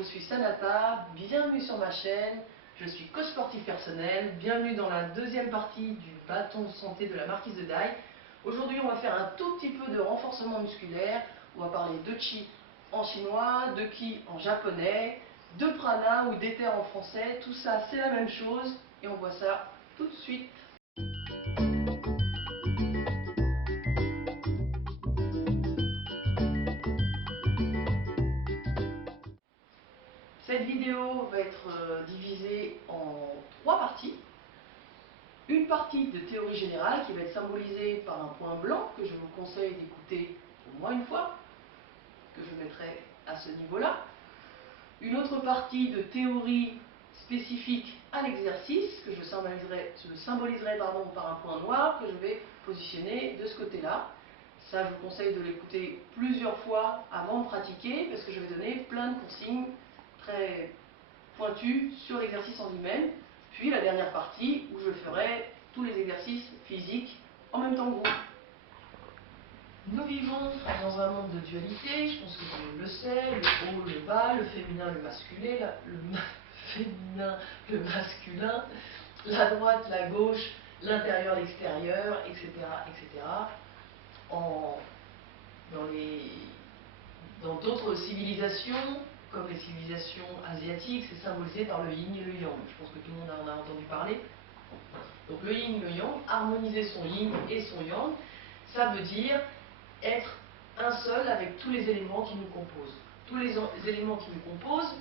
je suis Sanata, bienvenue sur ma chaîne, je suis coach sportif personnel, bienvenue dans la deuxième partie du bâton de santé de la marquise de Dai. Aujourd'hui on va faire un tout petit peu de renforcement musculaire, on va parler de Chi en chinois, de Ki en japonais, de Prana ou d'éther en français, tout ça c'est la même chose et on voit ça tout de suite. Cette vidéo va être divisée en 3 parties. Une partie de théorie générale qui va être symbolisée par un point blanc que je vous conseille d'écouter au moins une fois, que je mettrai à ce niveau-là. Une autre partie de théorie spécifique à l'exercice que je symboliserai par un point noir que je vais positionner de ce côté-là. Ça, je vous conseille de l'écouter plusieurs fois avant de pratiquer parce que je vais donner plein de consignes très pointues sur l'exercice en lui-même. Puis la dernière partie où je ferai tous les exercices physiques en même temps que vous. Nous vivons dans un monde de dualité, je pense que tout le monde le sait, le haut, le bas, le féminin, le masculin, le masculin, la droite, la gauche, l'intérieur, l'extérieur, etc., etc. Dans d'autres civilisations, comme les civilisations asiatiques, c'est symbolisé par le yin et le yang. Je pense que tout le monde en a entendu parler. Donc le yin et le yang, harmoniser son yin et son yang, ça veut dire être un seul avec tous les éléments qui nous composent. Tous les éléments qui nous composent,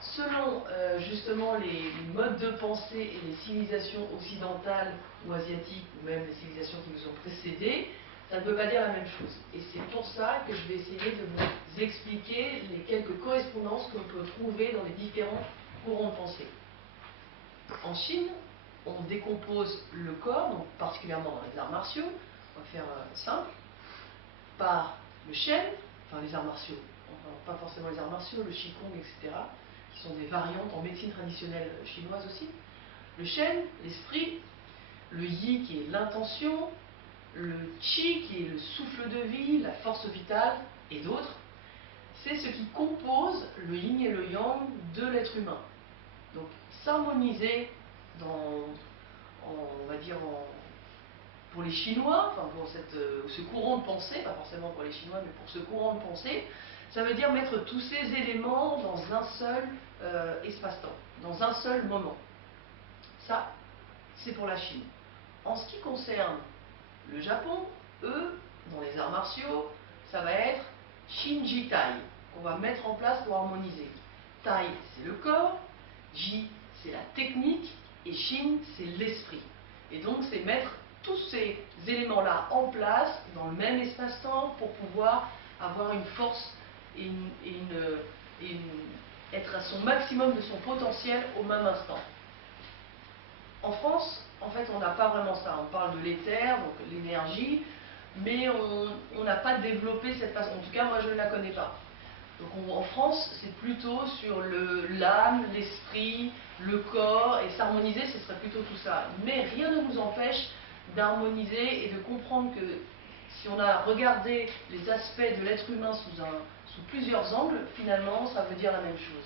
selon justement les modes de pensée et les civilisations occidentales ou asiatiques, ou même les civilisations qui nous ont précédées, ça ne veut pas dire la même chose. Et c'est pour ça que je vais essayer de vous expliquer les quelques correspondances que l'on peut trouver dans les différents courants de pensée. En Chine, on décompose le corps, donc particulièrement dans les arts martiaux, on va faire simple, par le Shen, enfin les arts martiaux, enfin, pas forcément les arts martiaux, le Qigong, etc., qui sont des variantes en médecine traditionnelle chinoise aussi. Le Shen, l'esprit, le Yi qui est l'intention, le Qi qui est le souffle de vie, la force vitale et d'autres, c'est ce qui compose le yin et le yang de l'être humain. Donc s'harmoniser pour les Chinois, enfin pour ce courant de pensée, pas forcément pour les Chinois, mais pour ce courant de pensée, ça veut dire mettre tous ces éléments dans un seul espace-temps, dans un seul moment. Ça, c'est pour la Chine. En ce qui concerne le Japon, eux, dans les arts martiaux, ça va être Shinji Tai, qu'on va mettre en place pour harmoniser. Tai, c'est le corps, Ji, c'est la technique, et Shin, c'est l'esprit. Et donc, c'est mettre tous ces éléments-là en place, dans le même espace-temps, pour pouvoir avoir une force et être à son maximum de son potentiel au même instant. En France, en fait, on n'a pas vraiment ça. On parle de l'éther, donc l'énergie, mais on n'a pas développé cette façon. En tout cas, moi, je ne la connais pas. Donc en France, c'est plutôt sur l'âme, l'esprit, le corps, et s'harmoniser, ce serait plutôt tout ça. Mais rien ne nous empêche d'harmoniser et de comprendre que si on a regardé les aspects de l'être humain sous plusieurs angles, finalement, ça veut dire la même chose.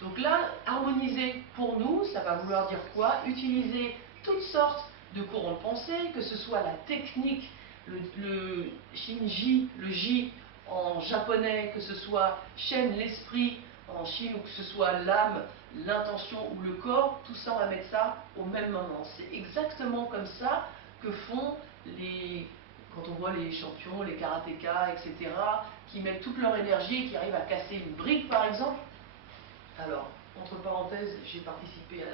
Donc là, harmoniser pour nous, ça va vouloir dire quoi? Utiliser toutes sortes de courants de pensée, que ce soit la technique, le Shinji, le Ji en japonais, que ce soit Shen, l'esprit en Chine, ou que ce soit l'âme, l'intention ou le corps, tout ça, on va mettre ça au même moment. C'est exactement comme ça que font quand on voit les champions, les karatékas, etc., qui mettent toute leur énergie et qui arrivent à casser une brique, par exemple. Alors, entre parenthèses, j'ai participé à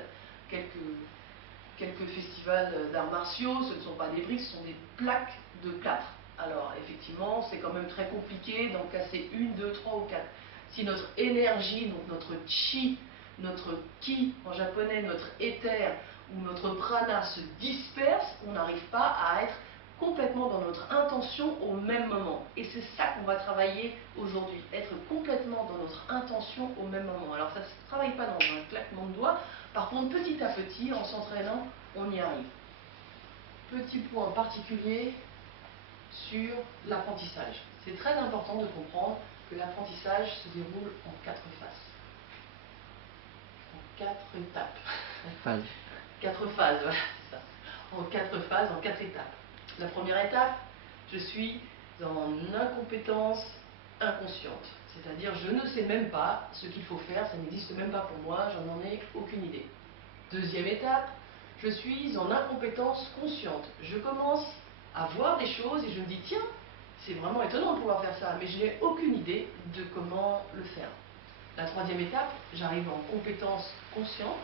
quelques festivals d'arts martiaux. Ce ne sont pas des briques, ce sont des plaques de plâtre. Alors, effectivement, c'est quand même très compliqué d'en casser une, deux, trois ou quatre. Si notre énergie, donc notre chi, notre ki en japonais, notre éther ou notre prana se disperse, on n'arrive pas à être complètement dans notre intention au même moment. Et c'est ça qu'on va travailler aujourd'hui, être complètement dans notre intention au même moment. Alors ça ne se travaille pas dans un claquement de doigts, par contre petit à petit, en s'entraînant, on y arrive. Petit point particulier sur l'apprentissage. C'est très important de comprendre que l'apprentissage se déroule en 4 phases. étapes. Phases. 4 phases, voilà, c'est ça. En 4 phases, en 4 étapes. La première étape, je suis en incompétence inconsciente. C'est-à-dire, je ne sais même pas ce qu'il faut faire, ça n'existe même pas pour moi, j'en ai aucune idée. Deuxième étape, je suis en incompétence consciente. Je commence à voir des choses et je me dis, tiens, c'est vraiment étonnant de pouvoir faire ça, mais je n'ai aucune idée de comment le faire. La troisième étape, j'arrive en compétence consciente.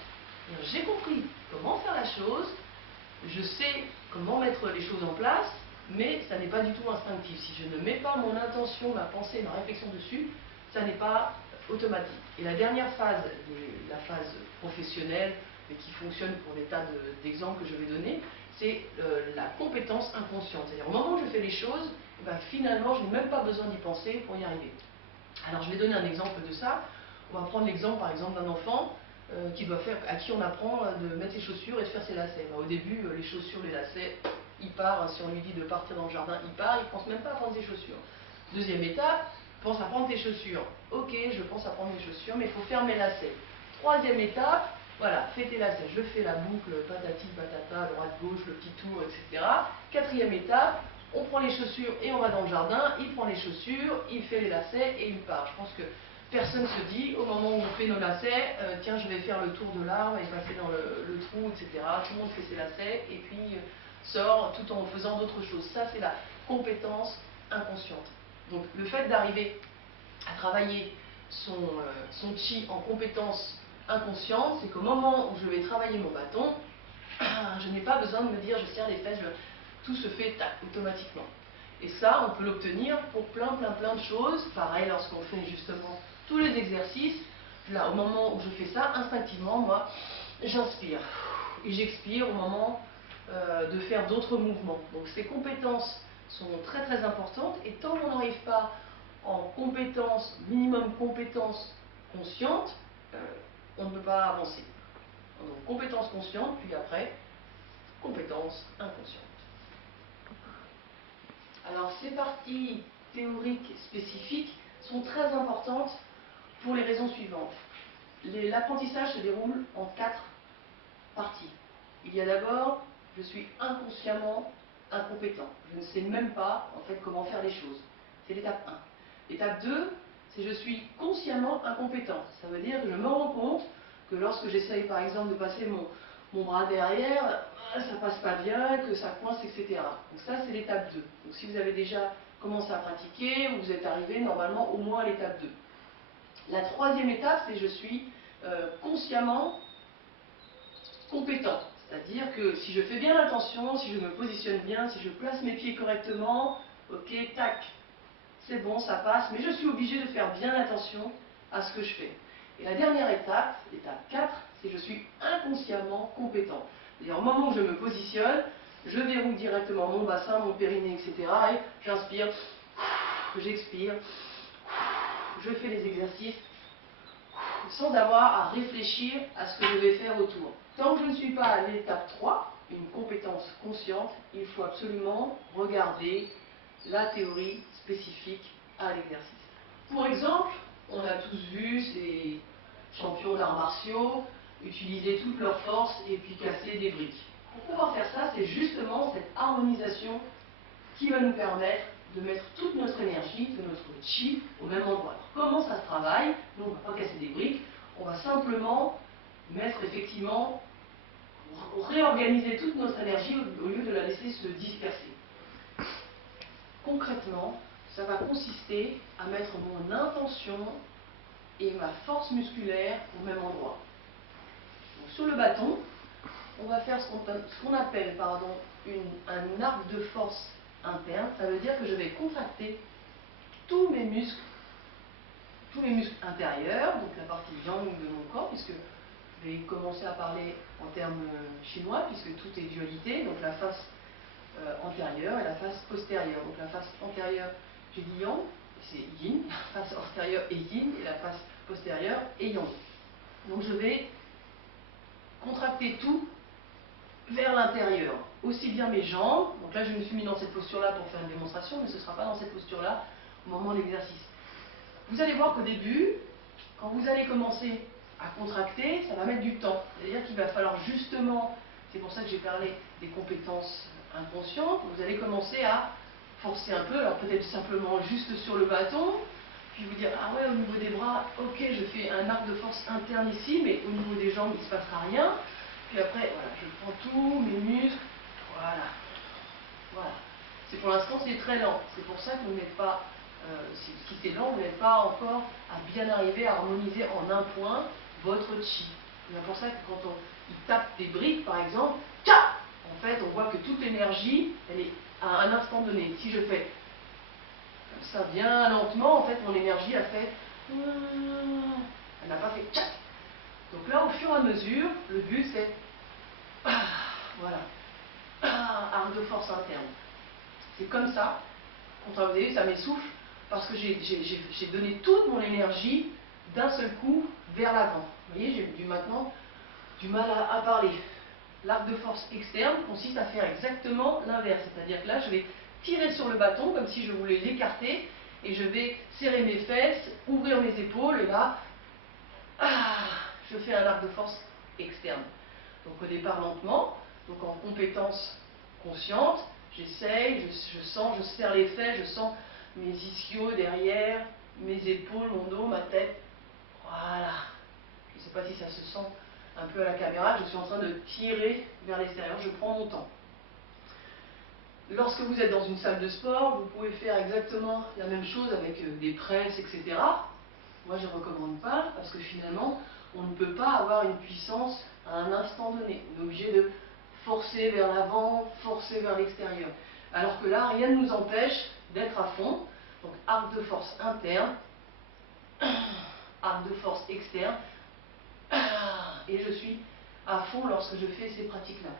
J'ai compris comment faire la chose, je sais comment mettre les choses en place, mais ça n'est pas du tout instinctif. Si je ne mets pas mon intention, ma pensée, ma réflexion dessus, ça n'est pas automatique. Et la dernière phase, la phase professionnelle, mais qui fonctionne pour des tas d'exemples que je vais donner, c'est la compétence inconsciente. C'est-à-dire au moment où je fais les choses, finalement, je n'ai même pas besoin d'y penser pour y arriver. Alors je vais donner un exemple de ça. On va prendre l'exemple par exemple d'un enfant à qui on apprend de mettre ses chaussures et de faire ses lacets. Au début, les chaussures, les lacets, il part, si on lui dit de partir dans le jardin, il part, il ne pense même pas à prendre ses chaussures. Deuxième étape, pense à prendre tes chaussures. Ok, je pense à prendre mes chaussures, mais il faut faire mes lacets. Troisième étape, voilà, fais tes lacets. Je fais la boucle, patati, patata, droite, gauche, le petit tour, etc. Quatrième étape, on prend les chaussures et on va dans le jardin, il prend les chaussures, il fait les lacets et il part. Je pense que personne ne se dit, au moment où on fait nos lacets, tiens, je vais faire le tour de l'arbre et passer dans le trou, etc. Tout le monde fait ses lacets et puis sort tout en faisant d'autres choses. Ça, c'est la compétence inconsciente. Donc, le fait d'arriver à travailler son chi en compétence inconsciente, c'est qu'au moment où je vais travailler mon bâton, je n'ai pas besoin de me dire, je serre les fesses, tout se fait tac, automatiquement. Et ça, on peut l'obtenir pour plein de choses. Pareil, lorsqu'on fait justement tous les exercices, là, au moment où je fais ça, instinctivement, moi, j'inspire. Et j'expire au moment de faire d'autres mouvements. Donc ces compétences sont très importantes. Et tant qu'on n'arrive pas en compétence, minimum compétence consciente, on ne peut pas avancer. Donc compétence consciente, puis après, compétence inconsciente. Alors ces parties théoriques spécifiques sont très importantes pour les raisons suivantes. L'apprentissage se déroule en 4 parties. Il y a d'abord, je suis inconsciemment incompétent. Je ne sais même pas en fait comment faire les choses. C'est l'étape 1. L'étape 2, c'est je suis consciemment incompétent. Ça veut dire que je me rends compte que lorsque j'essaye par exemple de passer mon bras derrière, ça passe pas bien, que ça coince, etc. Donc ça, c'est l'étape 2. Donc si vous avez déjà commencé à pratiquer, vous êtes arrivé normalement au moins à l'étape 2. La troisième étape, c'est je suis consciemment compétent. C'est-à-dire que si je fais bien l'attention, si je me positionne bien, si je place mes pieds correctement, ok, tac, c'est bon, ça passe, mais je suis obligé de faire bien attention à ce que je fais. Et la dernière étape, l'étape 4, c'est je suis inconsciemment compétent. C'est-à-dire au moment où je me positionne, je verrouille directement mon bassin, mon périnée, etc. Et j'inspire, j'expire, je fais les exercices sans avoir à réfléchir à ce que je vais faire autour. Tant que je ne suis pas à l'étape 3, une compétence consciente, il faut absolument regarder la théorie spécifique à l'exercice. Pour exemple, on a tous vu ces champions d'arts martiaux utiliser toute leur force et puis casser des briques. Pour pouvoir faire ça, c'est justement cette harmonisation qui va nous permettre de mettre toute notre énergie, de notre chi au même endroit. Alors, comment ça se travaille? Nous, on ne va pas casser des briques, on va simplement mettre effectivement, réorganiser toute notre énergie au lieu de la laisser se disperser. Concrètement, ça va consister à mettre mon intention et ma force musculaire au même endroit. Donc, sur le bâton, on va faire ce qu'on appelle un arc de force interne. Ça veut dire que je vais contracter tous mes muscles intérieurs, donc la partie yang de mon corps, puisque je vais commencer à parler en termes chinois, puisque tout est dualité, donc la face antérieure et la face postérieure. Donc la face antérieure, j'ai dit yang, c'est yin, la face antérieure est yin et la face postérieure est yang. Donc je vais contracter tout vers l'intérieur, aussi bien mes jambes. Donc là je me suis mis dans cette posture-là pour faire une démonstration, mais ce ne sera pas dans cette posture-là au moment de l'exercice. Vous allez voir qu'au début, quand vous allez commencer à contracter, ça va mettre du temps. C'est-à-dire qu'il va falloir justement, c'est pour ça que j'ai parlé des compétences inconscientes, vous allez commencer à forcer un peu, alors peut-être simplement juste sur le bâton, puis vous dire, ah ouais, au niveau des bras, ok, je fais un arc de force interne ici, mais au niveau des jambes, il ne se passera rien. Puis après, voilà, je prends tous mes muscles, voilà. Voilà. C'est pour l'instant, c'est très lent. C'est pour ça que vous n'êtes pas, si c'est lent, vous n'êtes pas encore à bien arriver à harmoniser en un point votre chi. C'est pour ça que quand il tape des briques, par exemple, tcha, en fait, on voit que toute l'énergie, elle est à un instant donné. Si je fais comme ça bien lentement, en fait, mon énergie a fait, elle n'a pas fait tchac. Donc là, au fur et à mesure, le but c'est, voilà, arc de force interne. C'est comme ça, quand vous voyez, ça m'essouffle, parce que j'ai donné toute mon énergie d'un seul coup vers l'avant. Vous voyez, j'ai maintenant du mal à parler. L'arc de force externe consiste à faire exactement l'inverse, c'est-à-dire que là, je vais tirer sur le bâton comme si je voulais l'écarter, et je vais serrer mes fesses, ouvrir mes épaules, et là, je fais un arc de force externe. Donc au départ lentement, donc en compétence consciente, j'essaye, je sens, je serre les fesses, je sens mes ischios derrière, mes épaules, mon dos, ma tête. Voilà. Je ne sais pas si ça se sent un peu à la caméra, je suis en train de tirer vers l'extérieur, je prends mon temps. Lorsque vous êtes dans une salle de sport, vous pouvez faire exactement la même chose avec des presses, etc. Moi, je ne recommande pas, parce que finalement, on ne peut pas avoir une puissance à un instant donné. On est obligé de forcer vers l'avant, forcer vers l'extérieur. Alors que là, rien ne nous empêche d'être à fond. Donc, arc de force interne, arc de force externe, et je suis à fond lorsque je fais ces pratiques-là.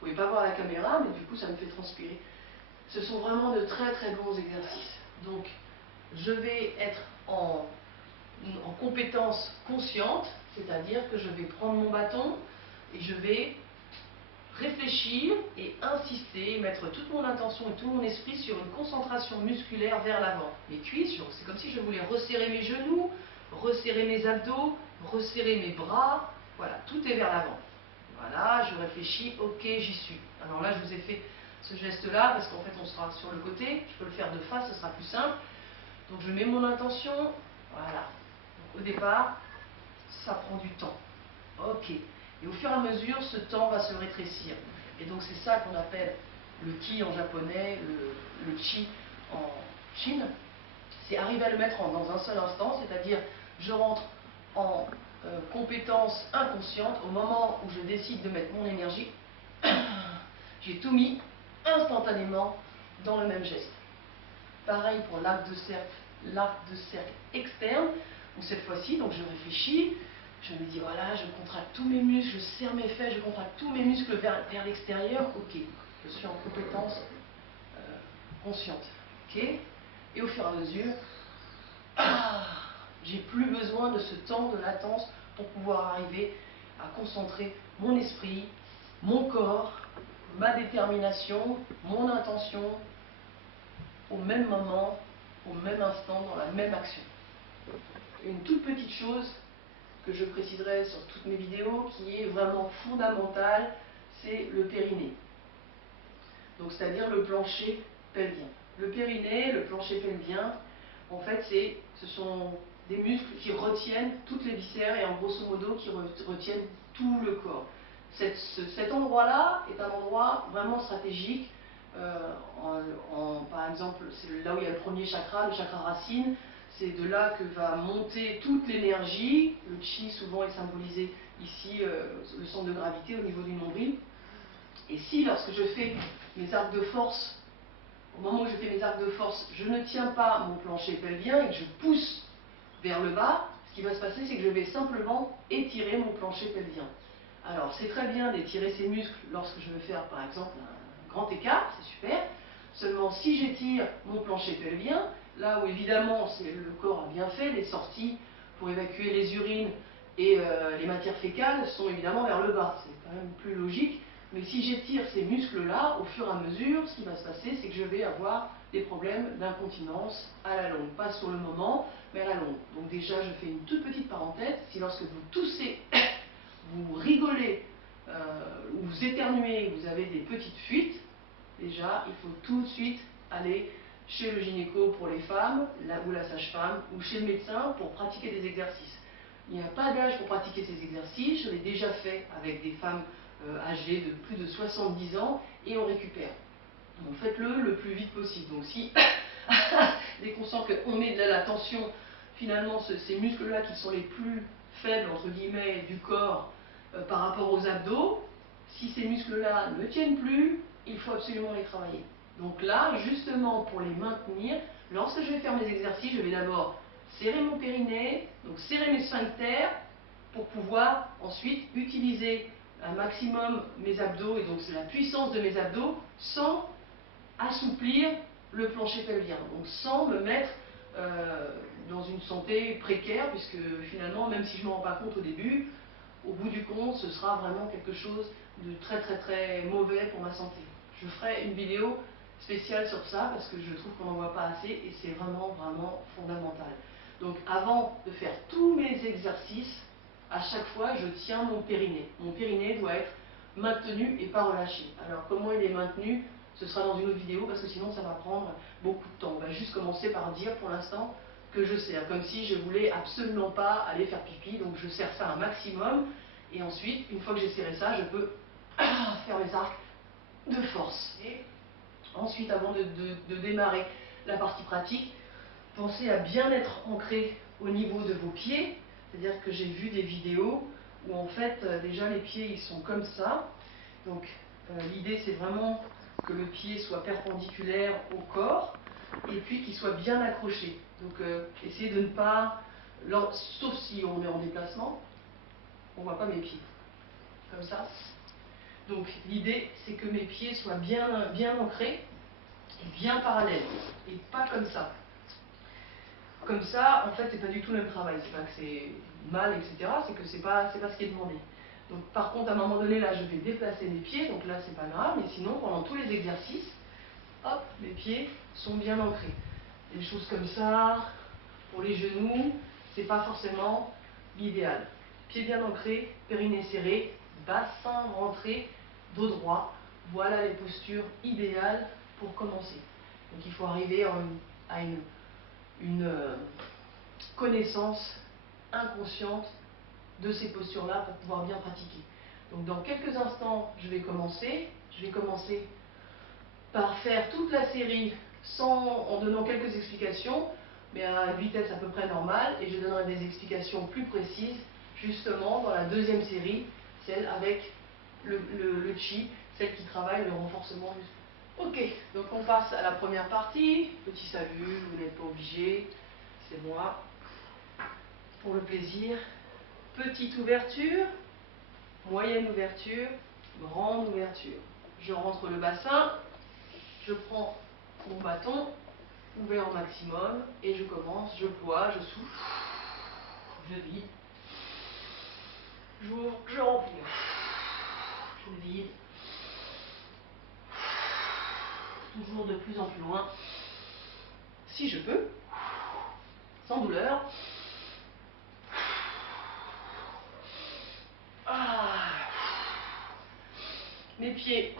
Vous ne pouvez pas voir la caméra, mais du coup, ça me fait transpirer. Ce sont vraiment de très très bons exercices. Donc, je vais être en compétence consciente, c'est-à-dire que je vais prendre mon bâton et je vais réfléchir et insister, mettre toute mon intention et tout mon esprit sur une concentration musculaire vers l'avant. Mes cuisses, c'est comme si je voulais resserrer mes genoux, resserrer mes abdos, resserrer mes bras, voilà, tout est vers l'avant. Voilà, je réfléchis, ok, j'y suis. Alors là, je vous ai fait ce geste-là parce qu'en fait, on sera sur le côté, je peux le faire de face, ce sera plus simple. Donc je mets mon intention, voilà. Donc, au départ, ça prend du temps. Ok. Et au fur et à mesure, ce temps va se rétrécir. Et donc c'est ça qu'on appelle le ki en japonais, le chi en Chine. C'est arriver à le mettre dans un seul instant, c'est-à-dire je rentre en compétence inconsciente au moment où je décide de mettre mon énergie. J'ai tout mis instantanément dans le même geste. Pareil pour l'arc de cercle externe, où cette fois-ci, donc je réfléchis, je me dis voilà, je contracte tous mes muscles, je serre mes fesses, je contracte tous mes muscles vers l'extérieur, ok, je suis en compétence consciente, ok, et au fur et à mesure, j'ai plus besoin de ce temps de latence pour pouvoir arriver à concentrer mon esprit, mon corps, ma détermination, mon intention, au même moment, au même instant, dans la même action. Une toute petite chose que je préciserai sur toutes mes vidéos, qui est vraiment fondamentale, c'est le périnée. Donc c'est-à-dire le plancher pelvien. Le périnée, le plancher pelvien, en fait, ce sont des muscles qui retiennent toutes les viscères et en grosso modo qui retiennent tout le corps. Cet endroit-là est un endroit vraiment stratégique. Par exemple, c'est là où il y a le premier chakra, le chakra racine. C'est de là que va monter toute l'énergie. Le chi souvent est symbolisé ici, le centre de gravité au niveau du nombril. Et si lorsque je fais mes arcs de force, au moment où je fais mes arcs de force, je ne tiens pas mon plancher pelvien et que je pousse vers le bas, ce qui va se passer, c'est que je vais simplement étirer mon plancher pelvien. Alors, c'est très bien d'étirer ces muscles lorsque je veux faire, par exemple, un grand écart, c'est super. Seulement, si j'étire mon plancher pelvien, là où évidemment le corps a bien fait, les sorties pour évacuer les urines et les matières fécales sont évidemment vers le bas. C'est quand même plus logique. Mais si j'étire ces muscles-là, au fur et à mesure, ce qui va se passer, c'est que je vais avoir des problèmes d'incontinence à la longue. Pas sur le moment, mais à la longue. Donc déjà, je fais une toute petite parenthèse. Si lorsque vous toussez, vous rigolez, ou vous éternuez, vous avez des petites fuites, déjà, il faut tout de suite aller chez le gynéco pour les femmes, ou la sage-femme, ou chez le médecin pour pratiquer des exercices. Il n'y a pas d'âge pour pratiquer ces exercices, je l'ai déjà fait avec des femmes âgées de plus de 70 ans et on récupère. Donc faites-le le plus vite possible. Donc si dès qu'on sent qu'on met de la tension, finalement ces muscles-là qui sont les plus faibles entre guillemets du corps par rapport aux abdos, si ces muscles-là ne tiennent plus, il faut absolument les travailler. Donc là, justement pour les maintenir, lorsque je vais faire mes exercices, je vais d'abord serrer mon périnée, donc serrer mes sphincters pour pouvoir ensuite utiliser un maximum mes abdos, et donc c'est la puissance de mes abdos, sans assouplir le plancher pelvien, donc sans me mettre dans une santé précaire, puisque finalement, même si je ne m'en rends pas compte au début, au bout du compte, ce sera vraiment quelque chose de très très très mauvais pour ma santé. Je ferai une vidéo spéciale sur ça, parce que je trouve qu'on n'en voit pas assez, et c'est vraiment vraiment fondamental. Donc avant de faire tous mes exercices, à chaque fois, je tiens mon périnée. Mon périnée doit être maintenu et pas relâché. Alors comment il est maintenu, ce sera dans une autre vidéo, parce que sinon ça va prendre beaucoup de temps. On va juste commencer par dire pour l'instant que je serre, comme si je voulais absolument pas aller faire pipi, donc je serre ça un maximum, et ensuite, une fois que j'ai serré ça, je peux faire mes arcs de force. Et ensuite, avant de démarrer la partie pratique, pensez à bien être ancré au niveau de vos pieds, c'est-à-dire que j'ai vu des vidéos où en fait déjà les pieds ils sont comme ça, donc l'idée c'est vraiment que le pied soit perpendiculaire au corps et puis qu'il soit bien accroché. Donc essayez de ne pas, sauf si on est en déplacement, on ne voit pas mes pieds, comme ça. Donc l'idée c'est que mes pieds soient bien ancrés et bien parallèles, et pas comme ça. Comme ça, en fait, c'est pas du tout le même travail. C'est pas que c'est mal, etc. C'est que c'est pas ce qui est demandé. Donc, par contre, à un moment donné, là, je vais déplacer mes pieds. Donc là, c'est pas grave. Mais sinon, pendant tous les exercices, hop, mes pieds sont bien ancrés. Des choses comme ça, pour les genoux, c'est pas forcément l'idéal. Pieds bien ancrés, périnée serré, bassin rentré, dos droit. Voilà les postures idéales pour commencer. Donc, il faut arriver à une connaissance inconsciente de ces postures-là pour pouvoir bien pratiquer. Donc dans quelques instants, je vais commencer par faire toute la série en donnant quelques explications, mais à une vitesse à peu près normale, et je donnerai des explications plus précises justement dans la deuxième série, celle avec le chi, celle qui travaille le renforcement musculaire. Ok, donc on passe à la première partie. Petit salut, vous n'êtes pas obligé, c'est moi, pour le plaisir. Petite ouverture, moyenne ouverture, grande ouverture. Je rentre le bassin, je prends mon bâton, ouvert au maximum, et je commence, je ploie, je souffle, je vide, j'ouvre, je remplis, je vide, toujours de plus en plus loin, si je peux, sans douleur. Mes pieds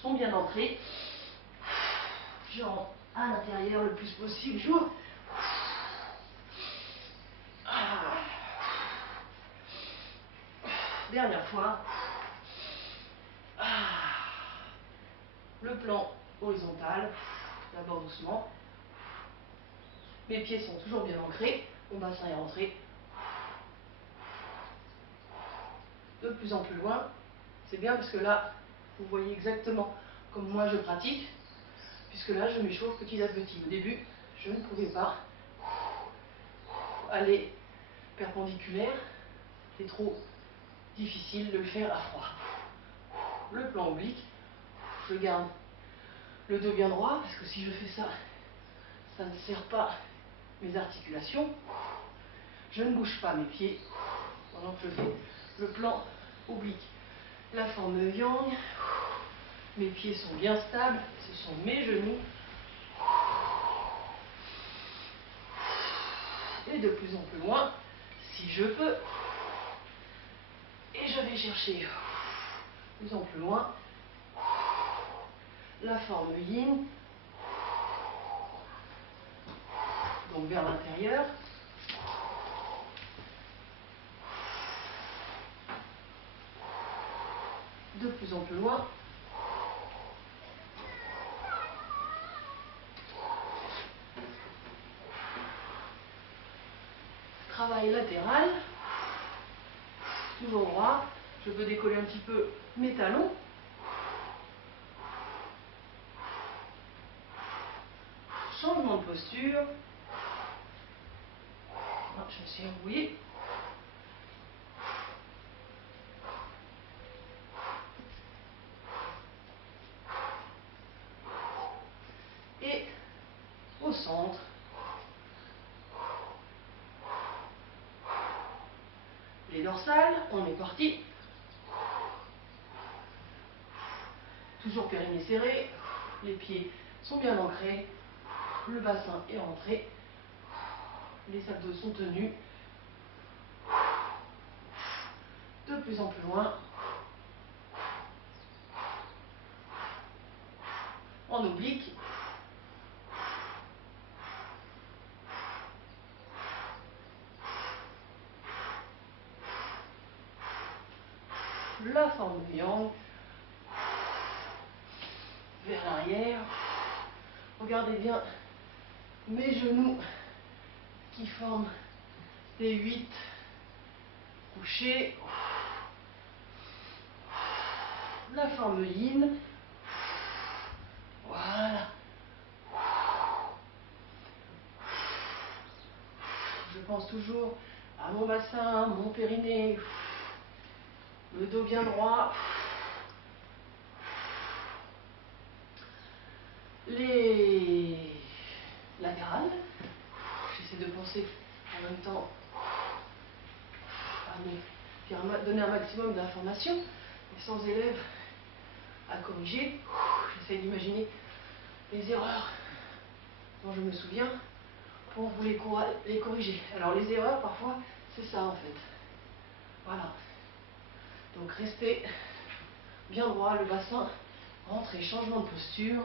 sont bien ancrés. Je rentre à l'intérieur le plus possible. J'ouvre. Dernière fois. Le plan horizontal. D'abord doucement. Mes pieds sont toujours bien ancrés. Mon bassin est rentré. De plus en plus loin. C'est bien parce que là, vous voyez exactement comme moi je pratique. Puisque là, je m'échauffe petit à petit. Au début, je ne pouvais pas aller perpendiculaire. C'est trop difficile de le faire à froid. Le plan oblique, je garde le dos bien droit, parce que si je fais ça, ça ne sert pas mes articulations. Je ne bouge pas mes pieds pendant que je fais le plan oblique. La forme de yang, mes pieds sont bien stables, ce sont mes genoux Et de plus en plus loin, si je peux. Et je vais chercher de plus en plus loin la forme yin. Donc vers l'intérieur. De plus en plus loin. Travail latéral. Toujours droit. Je peux décoller un petit peu mes talons. Changement de posture. Ah, je me suis embrouillée. Et au centre. Les dorsales, on est parti. Toujours périnée serré. Les pieds sont bien ancrés. Le bassin est rentré. Les abdos sont tenus. De plus en plus loin. En oblique. La forme de yang. Vers l'arrière. Regardez bien mes genoux qui forment des 8 couchés. La forme yin. Voilà. Je pense toujours à mon bassin, mon périnée, le dos bien droit. Les latérales. J'essaie de penser en même temps à donner un maximum d'informations. Et sans élèves à corriger, j'essaie d'imaginer les erreurs dont je me souviens pour vous les corriger. Alors les erreurs, parfois, c'est ça en fait. Voilà. Donc restez bien droit, le bassin, rentrez, changement de posture.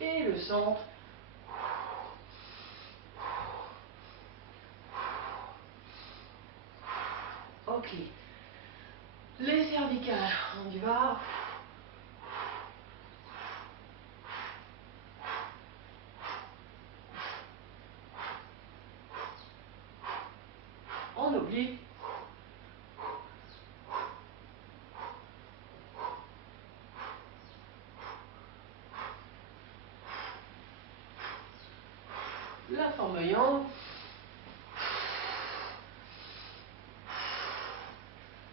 Et le centre. Ok. Les cervicales, on y va. On oublie. La forme yang.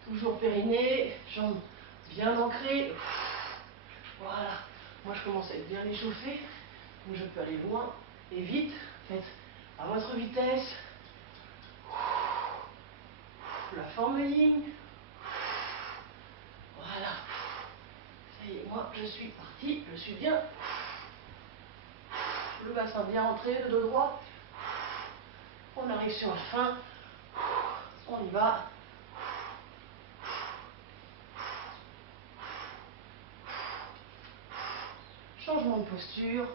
Toujours périnée, jambes bien ancrées. Voilà. Moi, je commence à être bien échauffée. Donc, je peux aller loin et vite. Faites à votre vitesse. La forme yin. Voilà. Ça y est, moi, je suis partie. Je suis bien. Le bassin bien rentré, le dos droit. On arrive sur la fin. On y va. Changement de posture.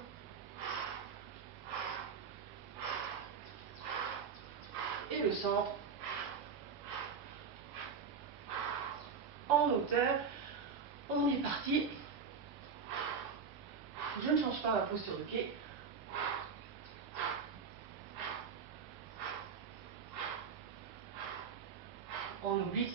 Et le centre. En hauteur. On est parti. Je ne change pas ma posture de pied. On oublie.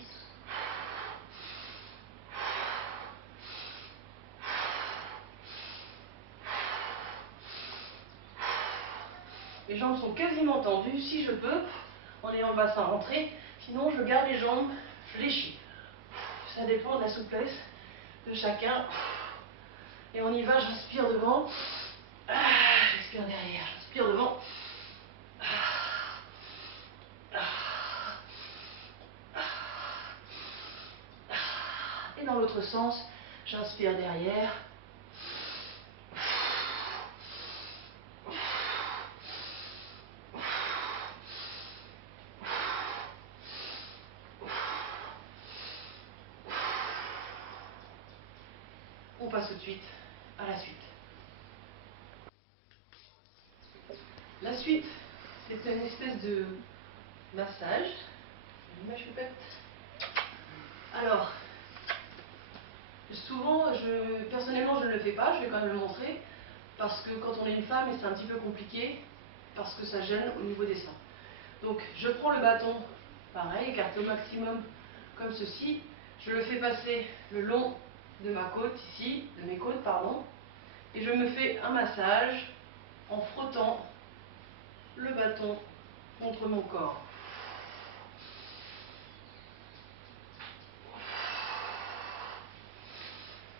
Les jambes sont quasiment tendues, si je peux, en ayant le bassin rentré. Sinon, je garde les jambes fléchies. Ça dépend de la souplesse de chacun. Et on y va, j'inspire devant. J'expire derrière, j'inspire devant. Et dans l'autre sens, j'inspire derrière. On passe tout de suite à la suite. La suite, c'est une espèce de massage. Ma choupette. Alors, souvent, personnellement, je ne le fais pas, je vais quand même le montrer, parce que quand on est une femme, c'est un petit peu compliqué, parce que ça gêne au niveau des seins. Donc, je prends le bâton, pareil, écarté au maximum, comme ceci. Je le fais passer le long de ma côte, ici, de mes côtes, pardon, et je me fais un massage en frottant le bâton contre mon corps.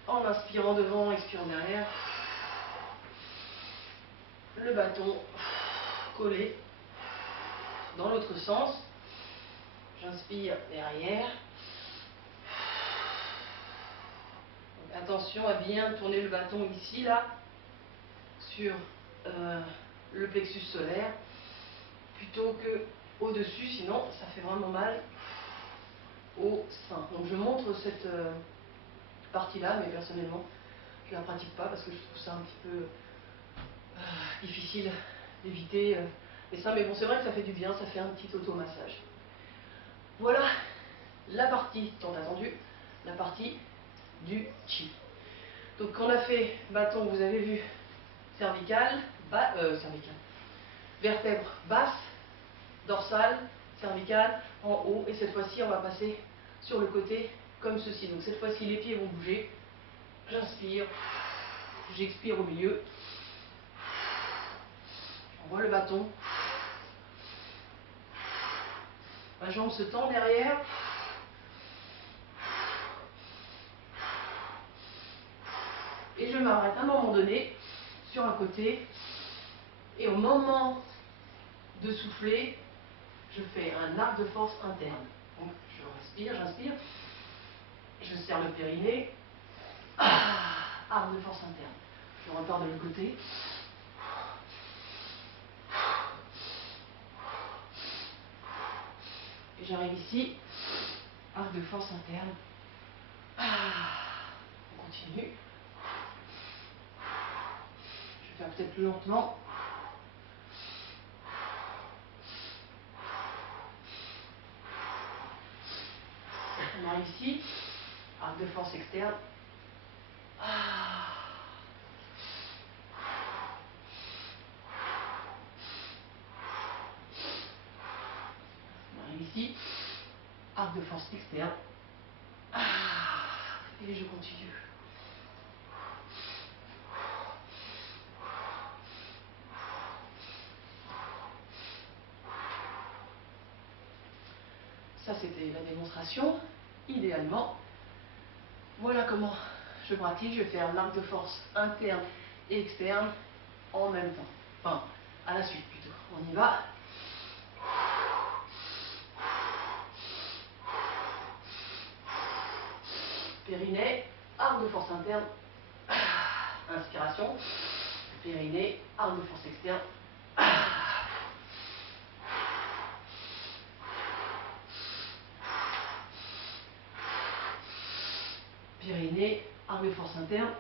En inspirant devant, expirant derrière. Le bâton collé dans l'autre sens. J'inspire derrière. Donc, attention à bien tourner le bâton ici, là, sur le plexus solaire, plutôt que au-dessus, sinon ça fait vraiment mal au sein. Donc je montre cette partie-là, mais personnellement, je ne la pratique pas parce que je trouve ça un petit peu difficile d'éviter les seins. Mais bon, c'est vrai que ça fait du bien, ça fait un petit automassage. Voilà la partie tant attendue, la partie du chi. Donc on a fait bâton, vous avez vu, cervical, vertèbre basse, dorsale, cervicale, en haut, et cette fois-ci on va passer sur le côté comme ceci. Donc cette fois-ci les pieds vont bouger, j'inspire, j'expire au milieu, j'envoie le bâton, ma jambe se tend derrière, et je m'arrête à un moment donné sur un côté, et au moment de souffler, je fais un arc de force interne. Donc je respire, j'inspire, je serre le périnée, arc de force interne. Je repars de l'autre côté. Et j'arrive ici, arc de force interne. On continue. Je vais faire peut-être plus lentement. On arrive ici, arc de force externe. On arrive ici, arc de force externe. Et je continue. Ça, c'était la démonstration. Idéalement, voilà comment je pratique. Je vais faire l'arc de force interne et externe en même temps. Enfin, à la suite plutôt. On y va. Périnée, arc de force interne. Inspiration. Périnée, arc de force externe. Périnée, arc de force interne.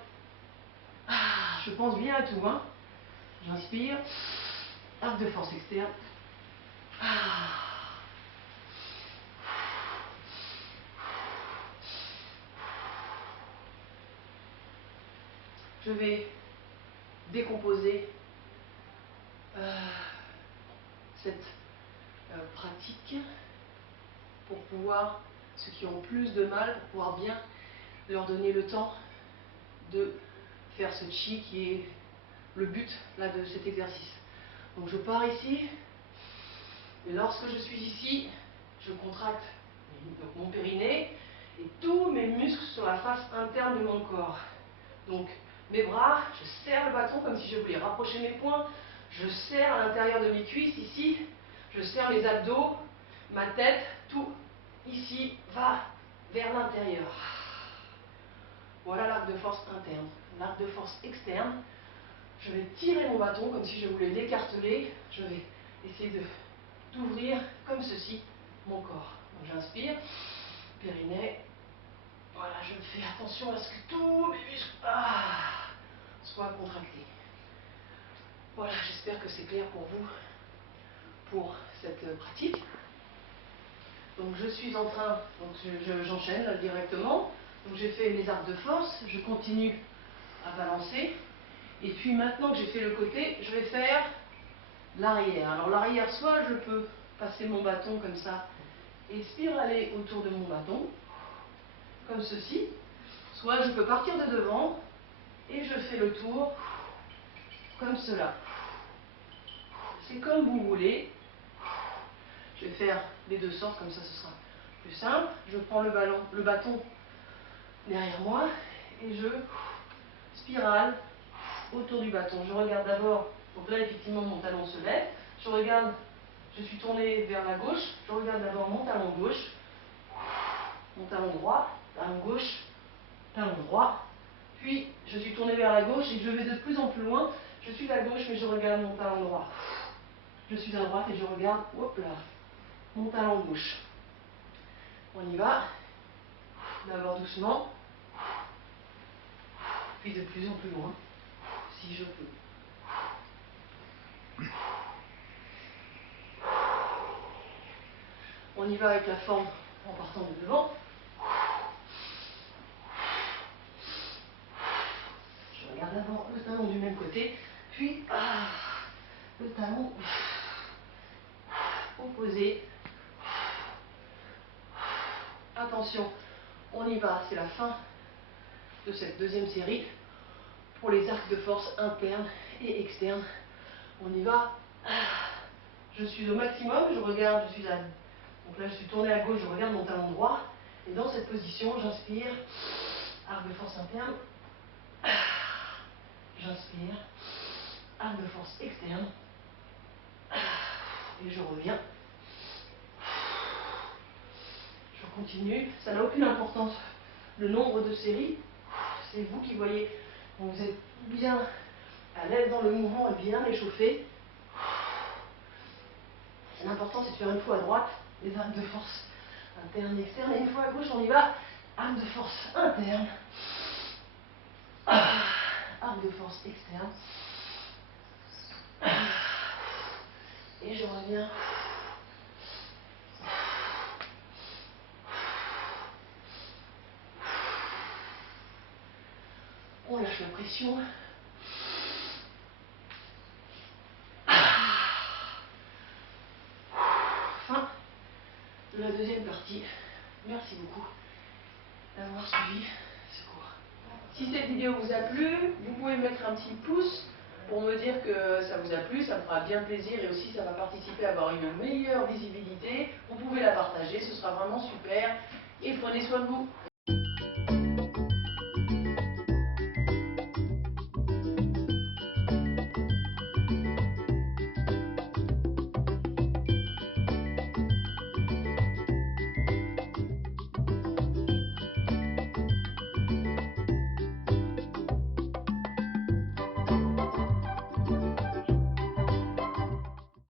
Je pense bien à tout, hein. J'inspire, arc de force externe. Je vais décomposer cette pratique pour pouvoir, ceux qui ont plus de mal, pour pouvoir bien leur donner le temps de faire ce chi qui est le but là, de cet exercice. Donc je pars ici, et lorsque je suis ici, je contracte donc mon périnée et tous mes muscles sur la face interne de mon corps. Donc mes bras, je serre le bâton comme si je voulais rapprocher mes poings, je serre à l'intérieur de mes cuisses ici, je serre mes abdos, ma tête, tout ici va vers l'intérieur. Voilà l'arc de force interne. L'arc de force externe, je vais tirer mon bâton comme si je voulais l'écarteler, je vais essayer d'ouvrir comme ceci mon corps. Donc j'inspire, périnée, Voilà, je fais attention à ce que tous mes muscles soient contractés. Voilà, j'espère que c'est clair pour vous, pour cette pratique. Donc je suis en train, donc j'enchaîne là directement. Donc j'ai fait mes arcs de force, je continue à balancer. Et puis maintenant que j'ai fait le côté, je vais faire l'arrière. Alors l'arrière, soit je peux passer mon bâton comme ça et spiraler autour de mon bâton, comme ceci. Soit je peux partir de devant et je fais le tour comme cela. C'est comme vous voulez. Je vais faire les deux sortes, comme ça ce sera plus simple. Je prends le bâton derrière moi et je spirale autour du bâton. Je regarde d'abord, donc là effectivement mon talon se lève. Je regarde, je suis tournée vers la gauche. Je regarde d'abord mon talon gauche, mon talon droit, talon gauche, talon droit. Puis je suis tournée vers la gauche et je vais de plus en plus loin. Je suis à gauche mais je regarde mon talon droit. Je suis à droite et je regarde, hop là, mon talon gauche. On y va. D'abord doucement, puis de plus en plus loin, si je peux. On y va avec la forme en partant de devant. Je regarde d'abord le talon du même côté, puis le talon opposé. Attention, on y va, c'est la fin de cette deuxième série pour les arcs de force internes et externes. On y va. Je suis au maximum, je regarde, donc là je suis tournée à gauche, je regarde mon talon droit. Et dans cette position, j'inspire, arc de force interne. J'inspire, arc de force externe. Et je reviens. Je continue. Ça n'a aucune importance. Le nombre de séries, c'est vous qui voyez. Donc vous êtes bien à l'aise dans le mouvement et bien échauffé. L'important c'est de faire une fois à droite les arcs de force interne et externe. Et une fois à gauche, on y va. Arc de force interne. Arc de force externe. Et je reviens. On lâche la pression. Fin de la deuxième partie. Merci beaucoup d'avoir suivi ce cours. Si cette vidéo vous a plu, vous pouvez mettre un petit pouce pour me dire que ça vous a plu, ça me fera bien plaisir et aussi ça va participer à avoir une meilleure visibilité. Vous pouvez la partager, ce sera vraiment super et prenez soin de vous.